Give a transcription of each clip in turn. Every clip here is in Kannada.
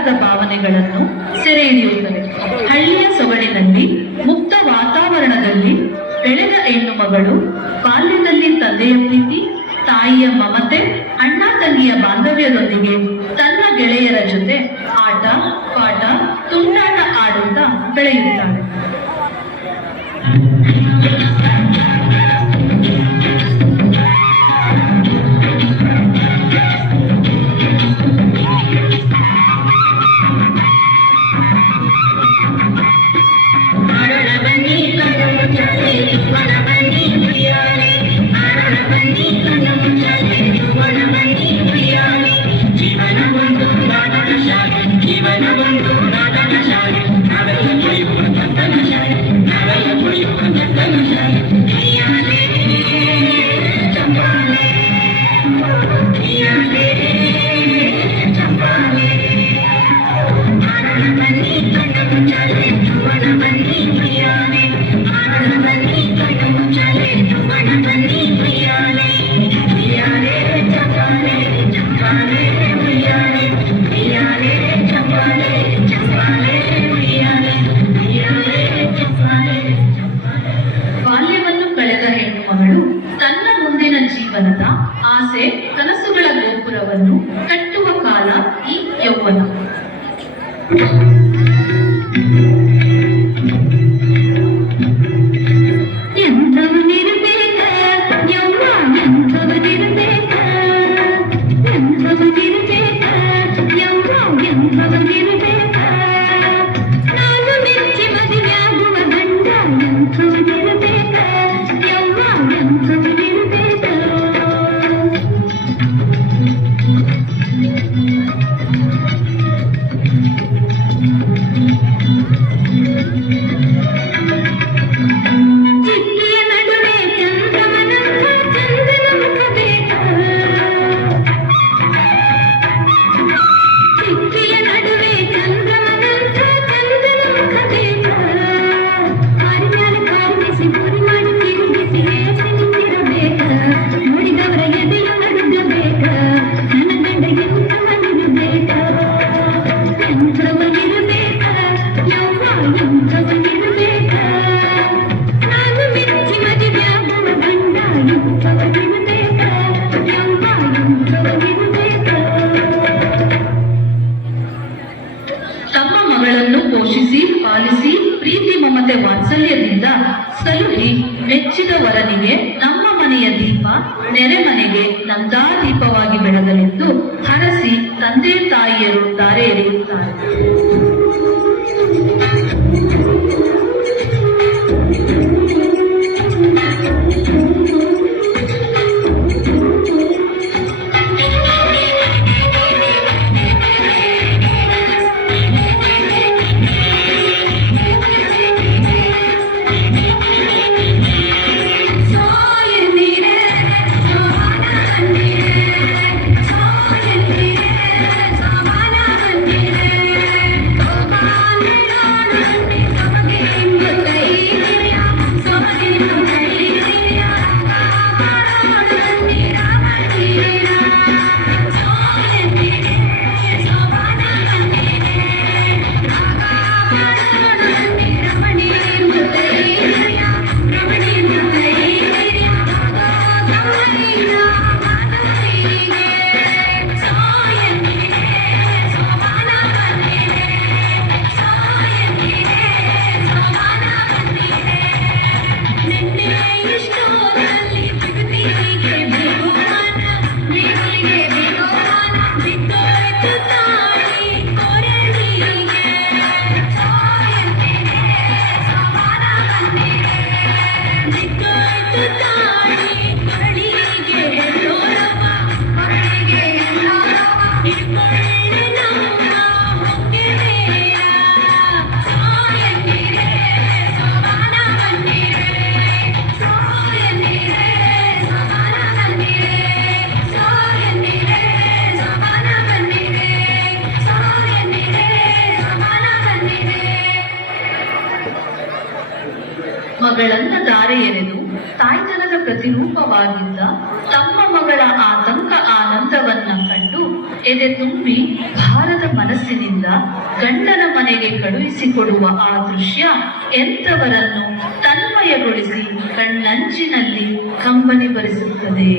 ಸುಂದರವಾದ ಭಾವನೆಗಳನ್ನು ಸೆರೆ ಹಿಡಿಯುತ್ತದೆ. ಹಳ್ಳಿಯ ಸೊಗಡಿನಲ್ಲಿ ಮುಕ್ತ ವಾತಾವರಣದಲ್ಲಿ ಬೆಳೆದ ಹೆಣ್ಣು ಮಗಳು ಬಾಲ್ಯದಲ್ಲಿ ತಂದೆಯ ಪ್ರೀತಿ, ತಾಯಿಯ ಮಮತೆ, ಅಣ್ಣ ತಂಗಿಯ ಬಾಂಧವ್ಯದೊಂದಿಗೆ ತನ್ನ ಗೆಳೆಯರ ಜೊತೆ ಆಟ ಪಾಠ ತುಂಟಾಟ ಆಡುತ್ತಾ ಬೆಳೆಯುತ್ತಾಳೆ. ಜೀವನದ ಆಸೆ ಕನಸುಗಳ ಗೋಪುರವನ್ನು ಕಟ್ಟುವ ಕಾಲ ಈ ಯೌವನ. ಪೋಷಿಸಿ ಪಾಲಿಸಿ ಪ್ರೀತಿ ಮಮತೆ ವಾತ್ಸಲ್ಯದಿಂದ ಸಲುಹಿ ಮೆಚ್ಚಿದ ವರನಿಗೆ ನಮ್ಮ ಮನೆಯ ದೀಪ ನೆರೆಮನೆಗೆ ನಂದಾ ದೀಪವಾಗಿ ಬೆಳಗಲೆಂದು ಹರಸಿ ತಂದೆ ತಾಯಿಯರು ತಾರೆ ಎರೆಯುತ್ತಾರೆ. ಮಗಳನ್ನ ದಾರೆ ಎರೆದು ತಾಯ್ತನದ ಪ್ರತಿರೂಪವಾಗಿದ್ದ ತಮ್ಮ ಮಗಳ ಆತಂಕ ಆನಂದವನ್ನ ಕಂಡು ಎದೆ ತುಂಬಿ ಭಾರದ ಮನ ಮನಸ್ಸಿನಿಂದ ಗಂಡನ ಮನೆಗೆ ಕಳುಹಿಸಿಕೊಡುವ ಆ ದೃಶ್ಯ ಎಂಥವರನ್ನು ತನ್ಮಯಗೊಳಿಸಿ ಕಣ್ಣಂಚಿನಲ್ಲಿ ಕಂಬನಿ ಬರಿಸುತ್ತದೆ.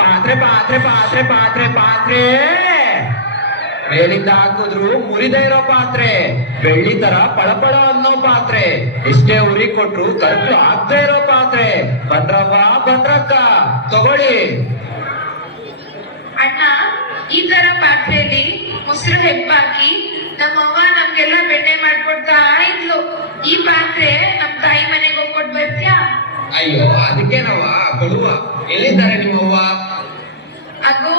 ಪಾತ್ರೆ ಪಾತ್ರೆ ಪಾತ್ರೆ ಪಾತ್ರೆ ಪಾತ್ರೆ ಮೇಲಿಂದ ಹಾಕಿದ್ರು ಮುರಿದೇ ಇರೋ ಪಾತ್ರೆ, ಬೆಳ್ಳಿ ತರ ಪಳಪಳ ಅನ್ನೋ ಪಾತ್ರೆ, ಎಷ್ಟೇ ಉರಿ ಕೊಟ್ರು ಕರ್ಕು ಆಗದೆ ಇರೋ ಪಾತ್ರೆ. ಬಂದ್ರವ್ವ ಬಂದ್ರಕ್ಕ ತಗೊಳ್ಳಿ. ಅಣ್ಣ, ಈ ತರ ಪಾತ್ರೆಯಲ್ಲಿ ಮೊಸರು ಹೆಪ್ಪಾಕಿ ನಮ್ಮವ್ವ ನಮ್ಗೆಲ್ಲ ಬೆಣ್ಣೆ ಮಾಡ್ಕೊಡ್ತಾ ಇದ್ಲು. ಈ ಪಾತ್ರೆ ನಮ್ ತಾಯಿ ಮನೆಗೆ ಹೋಗ್ಕೊಟ್ ಬರ್ತ್ಯಾ? ಅಯ್ಯೋ ಅದಕ್ಕೇನವ್ವ ಕೊಡುವ. ಎಲ್ಲಿದ್ದಾರೆ ನಿಮ್ಮವ್ವ? ಅಗೋ,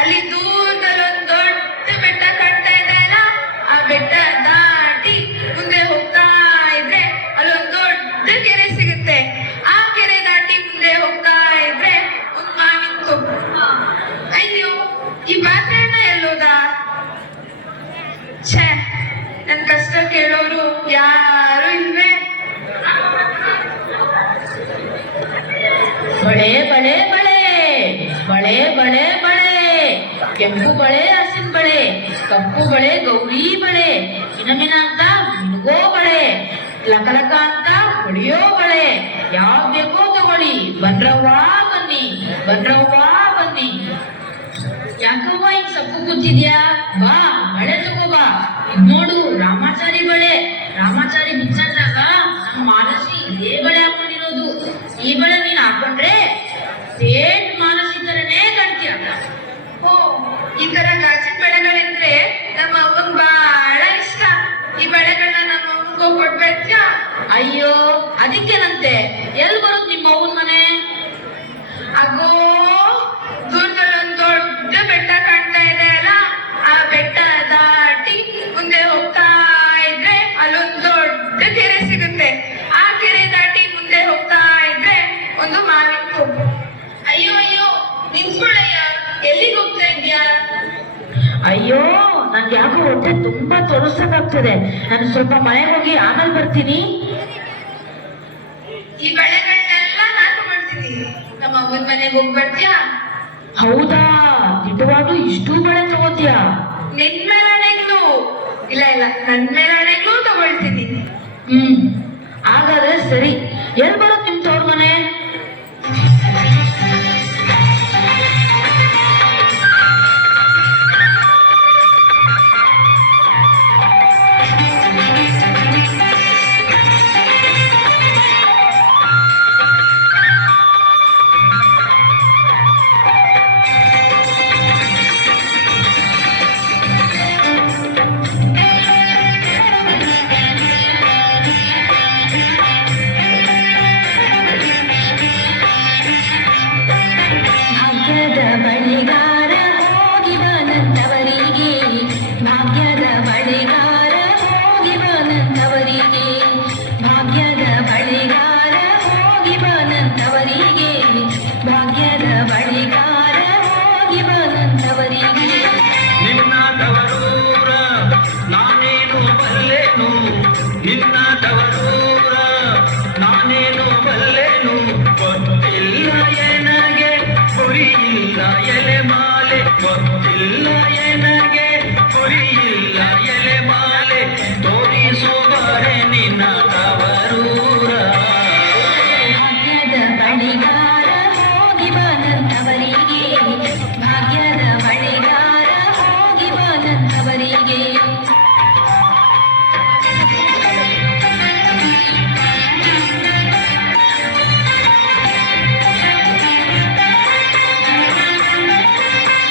ಅಲ್ಲಿ ದೂರದಲ್ಲಿ ಒಂದ್ ದೊಡ್ಡ ಬೆಟ್ಟ ಕಾಣ್ತಾ ಇದೆ ಅಲ್ಲ, ಆ ಬೆಟ್ಟ ದಾಟಿ ಮುಂದೆ ಹೋಗ್ತಾ ಇದ್ರೆ ಅಲ್ಲೊಂದ್ ದೊಡ್ಡ ಕೆರೆ ಸಿಗುತ್ತೆ. ಆ ಕೆರೆ ದಾಟಿ ಮುಂದೆ ಹೋಗ್ತಾ ಇದ್ರೆ ಒಂದ್ ಮಾವಿನ ತೋಪು. ಅಯ್ಯೋ, ಈ ಪಾತ್ರೆಯನ್ನ ಎಲ್ಲೋದ? ಛೇ, ನನ್ ಕಷ್ಟ ಕೇಳೋರು ಯಾರು ಇಲ್ವೇ? ಬಳೆ ಬಳೆ ಬಳೆ ಬಳೆ ಬಳೆ ಬಳೆ, ಕೆಂಪು ಬಳೆ ಹಸಿನ ಬಳೆ, ಕಪ್ಪು ಬಳೆ ಗೌರಿ ಬಳೆ, ಮಿನಮಿನ ಅಂತ ಮಿನುಗೋ ಬಳೆ, ಲಕಲಕ ಅಂತ ಹೊಡಿಯೋ ಬಳೆ, ಯಾವ್ ಬೇಕೋ ತಗೊಳ್ಳಿ. ಬಂದ್ರವ್ವ ಬನ್ನಿ, ಬಂದ್ರವ್ವ ಬನ್ನಿ. ಯಾಕವ್ವ ಹಿಂಗ್ ಸಪ್ಪು ಕೂತಿದ್ಯಾ? ಬಾ ಬಳೆ ತಗೋ ಬಾ. ಇದ್ ನೋಡು ರಾಮಾಚಾರಿ ಬಳೆ. ರಾಮಾಚಾರಿ ಬಿಚ್ಚಂದಾಗ ನಮ್ಮ ಮಾನಸಿ ಇದೇ ಬಳೆ ಹಾಕೊಂಡಿರೋದು. ಈ ಬಳೆ ನೀನ್ ಹಾಕೊಂಡ್ರೆ ಸೇಟ್ ಮಾನಸಿ ತರನೇ ಕಾಣ್ತೀಯ. ಓ, ಈ ತರ ಗಾಜಿನ ಬಳೆಗಳೆಂದ್ರೆ ನಮ್ಮ ಅವ್ವಂಗ್ ಬಹಳ ಇಷ್ಟ. ಈ ಬಳೆಗಳನ್ನ ನಮ್ಮ ಅವ್ವನ್ಗೂ ಕೊಡ್ಬೇಕ್ಯಾ? ಅಯ್ಯೋ ಅದಕ್ಕೇನಂತೆ, ಎಲ್ ಬರೋದ್ ನಿಮ್ಮ ಅವ್ವನ್ ಮನೆ? ಅಗೋ, ದೂರದಲ್ಲಿ ಒಂದ್ ದೊಡ್ಡ ಬೆಟ್ಟ ಕಾಣ್ತಾ ಇದೆ ಅಲ್ಲ, ಆ ಬೆಟ್ಟ ದಾಟಿ ಮುಂದೆ ಹೋಗ್ತಾ ಇದ್ರೆ ಅಲ್ಲೊಂದ್ ದೊಡ್ಡ ಕೆರೆ ಸಿಗುತ್ತೆ. ಆ ಕೆರೆ ದಾಟಿ ಮುಂದೆ ಹೋಗ್ತಾ ಇದ್ರೆ ಒಂದು ಮಾವಿನ ತೋಪು. ಅಯ್ಯೋ ಅಯ್ಯೋ, ನಿಂತ್ಕೊಳ್ಳಯ್ಯ, ಎಲ್ಲಿಗೆ ಹೋಗ್ತಾ ಇದ್ಯಾ? ಅಯ್ಯೋ ನನ್ಗೆ ಯಾಕೋ ಹೊಟ್ಟೆ ತುಂಬಾ ತೊಡಸಾಗ್ತದೆ. ನಾನು ಸ್ವಲ್ಪ ಮನೆಗೆ ಹೋಗಿ ಆಮೇಲೆ ಬರ್ತೀನಿ. ಈ ಬಳೆಗಳನ್ನೆಲ್ಲ ನಾನು ಮಾಡ್ತೀನಿ. ನಮ್ಮ ಅವ್ವನ ಮನೆಗೆ ಹೋಗಿ ಬರ್ತೀಯಾ? ಹೌದಾ, ದಿಟವಾಗ್ಲೂ ಇಷ್ಟು ಬಳೆ ತಗೋತೀಯಾ? ನಿನ್ ಮೇಲೆ ಹಣೆಗ್ಲು? ಇಲ್ಲ ಇಲ್ಲ, ನನ್ ಮೇಲೆ ಹಣೆಗ್ಲು ತಗೊಳ್ತೀನಿ. ಹಾಗಾದ್ರೆ ಸರಿ. ಎಲ್ ಬರೋದ್ ನಿಮ್ ತವ್ರ ಮನೆ?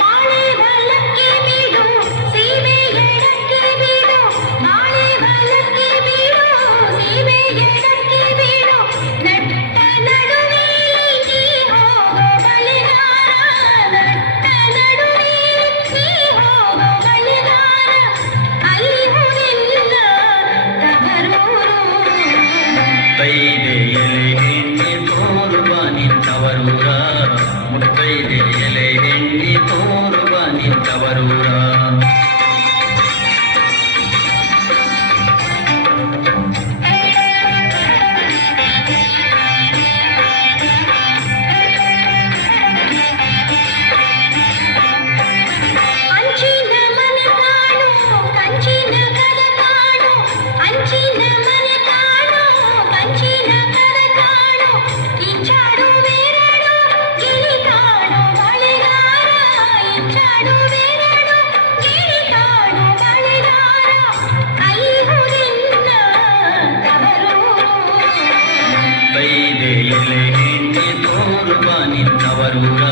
ಮಾಳಿ ಬಲ್ಲಕ್ಕಿ ಮೀಡು ಸೀಮೆ ಎಡೆ ಮುತ್ತೈದೆ ಎಲೆ ಹೆಣ್ಣಿ ತೋರುವ ನಿಂತವರೂರ ಅಂಚಿನ ಮನೆ ಕಾಣು ಕಂಚಿನ ಕದ ಕಾಣು ಅಂಚಿನ ಮನೆ ಕಾಣು ಕಂಚಿನ ಕದ ಕಾಣು ಇಂಚಾಡು ಬೇರಡು ಗಿಳಿ ಕಾಣು ಬಳೆಗಾರ ಇಂಚಾಡು ಬೇರಡು ಗಿಳಿ ಕಾಣು ಬಳೆಗಾರ ಐಹುರಿನ್ನ ತವರೂರು ಮುತ್ತೈದೆ ಎಲೆ ಹೆಣ್ಣಿ ತೋರುವ ನಿಂತವರೂರ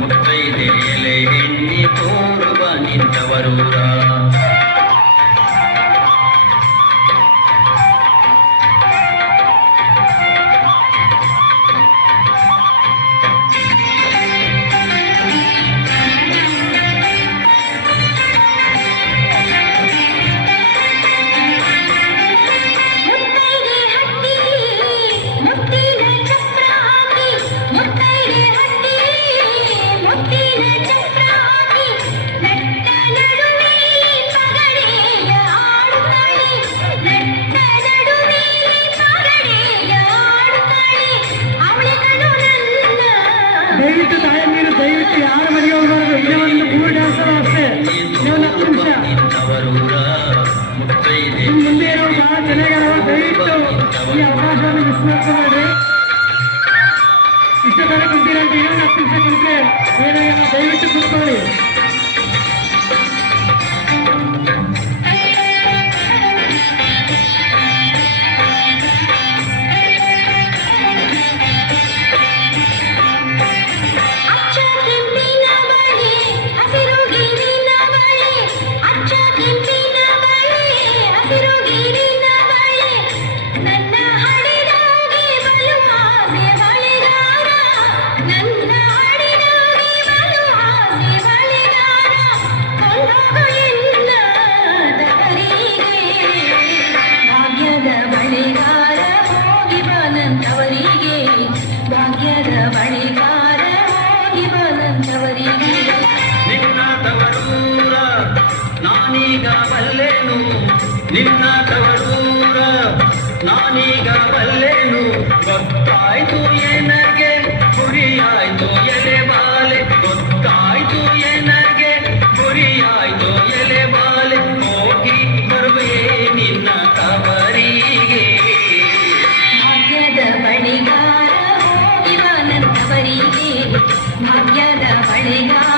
ಮುತ್ತೈದೆ ಎಲೆ ಹೆಣ್ಣಿ ತೋರುವ ನಿಂತವರೂರ ಮುತ್ತೈದೆ ಹಟ್ಟಿ ಮುತ್ತಿನ ಚಕ್ರ ಹಾಕಿ ಮುತ್ತೈದೆ ಹಟ್ಟಿ ಮುತ್ತಿನ ಚಕ್ರ ಹಾಕಿ ನಟ್ಟ ನಡುವೆಯಲ್ಲಿ ಪಗಡೆಯ ಆಡುತ್ತಾಳೆ ನಟ್ಟ ನಡುವೆಯಲ್ಲಿ ಪಗಡೆಯ ಆಡುತ್ತಾಳೆ ಅವಳಿಗಳು ನನ್ನ ದಯವಿಟ್ಟು ತಾಯಂದಿರು ದಯವಿಟ್ಟು ಯಾರ ಮನೆಗೆ ಹೋಗಬಾರ್ದು. ಇದೇ ಒಂದು ಮೂರು ಡ್ಯಾನ್ಸ್ ಅಷ್ಟೇ. ಇನ್ನೊಂದು 10 ನಿಮಿಷ. ನಿಂತವರೂರ ಮುತ್ತೈದೆ ಇನ್ನು ಮುಂದೆ ಇರೋ ಬಹಳ ಚೆನ್ನಾಗಿರೋ ದಯವಿಟ್ಟು ಈ ಅವಕಾಶವನ್ನು ಮಿಸ್ ಮಾಡ್ಕೊಬೇಡ್ರಿ. ಇಷ್ಟ ತರ ಕುಂತೀರ ಅಂತ ಇನ್ನೊಂದು 10 ನಿಮಿಷ ಕುಂತ್ರೆ ಏನಾಗಲ್ಲ. ದಯವಿಟ್ಟು ಕೂತ್ಕೊಳ್ಳಿ. ಅಚ್ಚ ಕೆಂಪಿನ ಬಳೆ ಹಸಿರು ಗಿರಿನ ಬಳೆ ಅಚ್ಚ ಕೆಂಪಿನ ಬಳೆ ಹಸಿರು ಗಿರಿನ ಬಳೆ ನನ್ನ ಹಡಿದಾಗೆ ಬಲು ಆಸೆ ಬಳೆಗಾರ ನನ್ನ ಹಡಿದಾಗೆ ಬಲು ಆಸೆ ಬಳೆಗಾರ ಕೊಂಡೋಗು ಎನ್ನ ತವರಿಗೆ ಭಾಗ್ಯದ ಬಳೆಗಾರ ಹೋಗಿ ಬನಂತವರಿಗೆ ಭಾಗ್ಯದ ಬಳೆಗಾರ ಹೋಗಿ ಬನಂತವರಿಗೆ ನಿನ್ನ ತವರೂರ ನಾನೀಗ ಬಲ್ಲೆನು ನಿನ್ನ ತವರೂರ ನಾನೀಗ ಬಲ್ಲೆನು ಗೊತ್ತಾಯ್ತು ಎನಗೆ ಗುರಿಯಾಯ್ತು ಎಲೆ ಬಾಲೆ ಗೊತ್ತಾಯ್ತು ಎನಗೆ ಗುರಿಯಾಯ್ತು ಎಲೆ ಬಾಲೆ ಹೋಗಿ ಬರುವೆ ನಿನ್ನ ತವರಿಗೆ ಭಾಗ್ಯದ ಬಳೆಗಾರ ಹೋಗಿ ಬನಂತವರಿಗೆ ಭಾಗ್ಯದ ಬಳೆಗಾರ